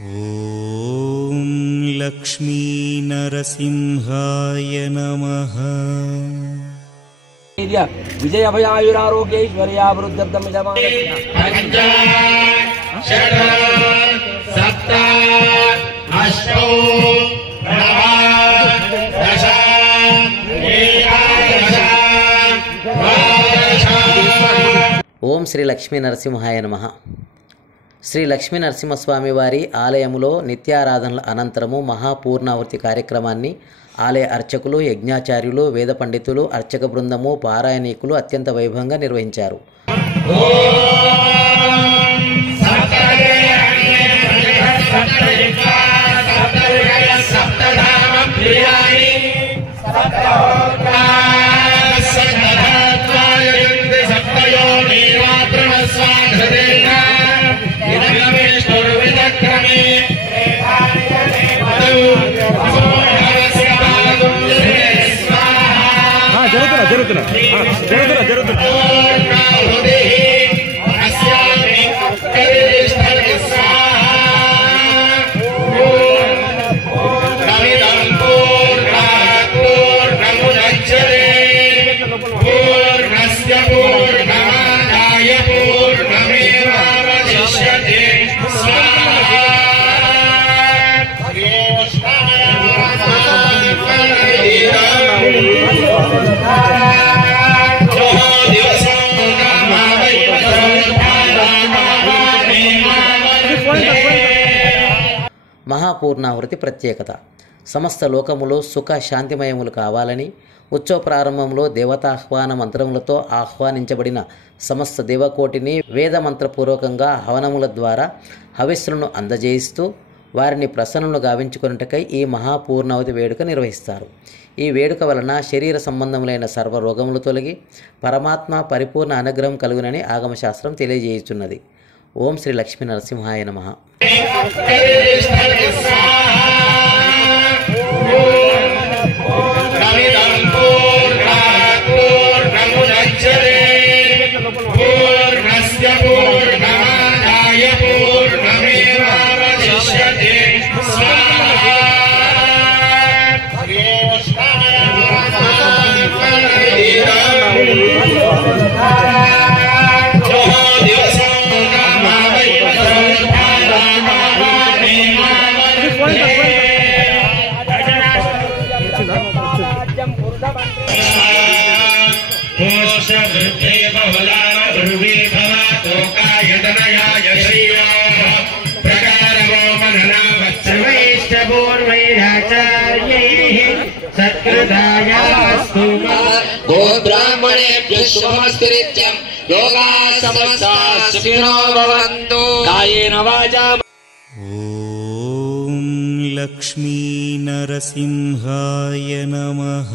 ఓం లక్ష్మీ నరసింహాయ నమః. విజయ అభయాయురారోగ్యైశ్వర్యాభివృద్ధ్యర్థమిదమాన ఓం శ్రీ లక్ష్మీ నరసింహాయ నమః. శ్రీ లక్ష్మీ నరసింహస్వామి వారి ఆలయములో నిత్యారాధనల అనంతరము మహాపూర్ణావృతి కార్యక్రమాన్ని ఆలయ అర్చకులు, యజ్ఞాచార్యులు, వేద పండితులు, అర్చక బృందము, పారాయణీకులు అత్యంత వైభవంగా నిర్వహించారు. మహాపూర్ణావృతి ప్రత్యేకత. సమస్త లోకములు సుఖ శాంతిమయములు కావాలని ఉత్సవ ప్రారంభంలో దేవతాహ్వాన మంత్రములతో ఆహ్వానించబడిన సమస్త దేవకోటిని వేదమంత్రపూర్వకంగా హవనముల ద్వారా హవిస్సులను అందజేయిస్తూ వారిని ప్రసన్నులు గావించుకున్నటకై ఈ మహాపూర్ణావతి వేడుక నిర్వహిస్తారు. ఈ వేడుక వలన శరీర సంబంధములైన సర్వరోగములు తొలగి పరమాత్మ పరిపూర్ణ అనుగ్రహం కలుగునని ఆగమశాస్త్రం తెలియజేయుచున్నది. ఓం శ్రీ లక్ష్మీ నరసింహాయ నమః. గోబ్రాహ్మణేభ్యః శుభమస్తు. యోగాః సమస్తాః సుఖినో భవంతు. కాయేన వాచా. ఓం లక్ష్మీ నరసింహాయ నమః.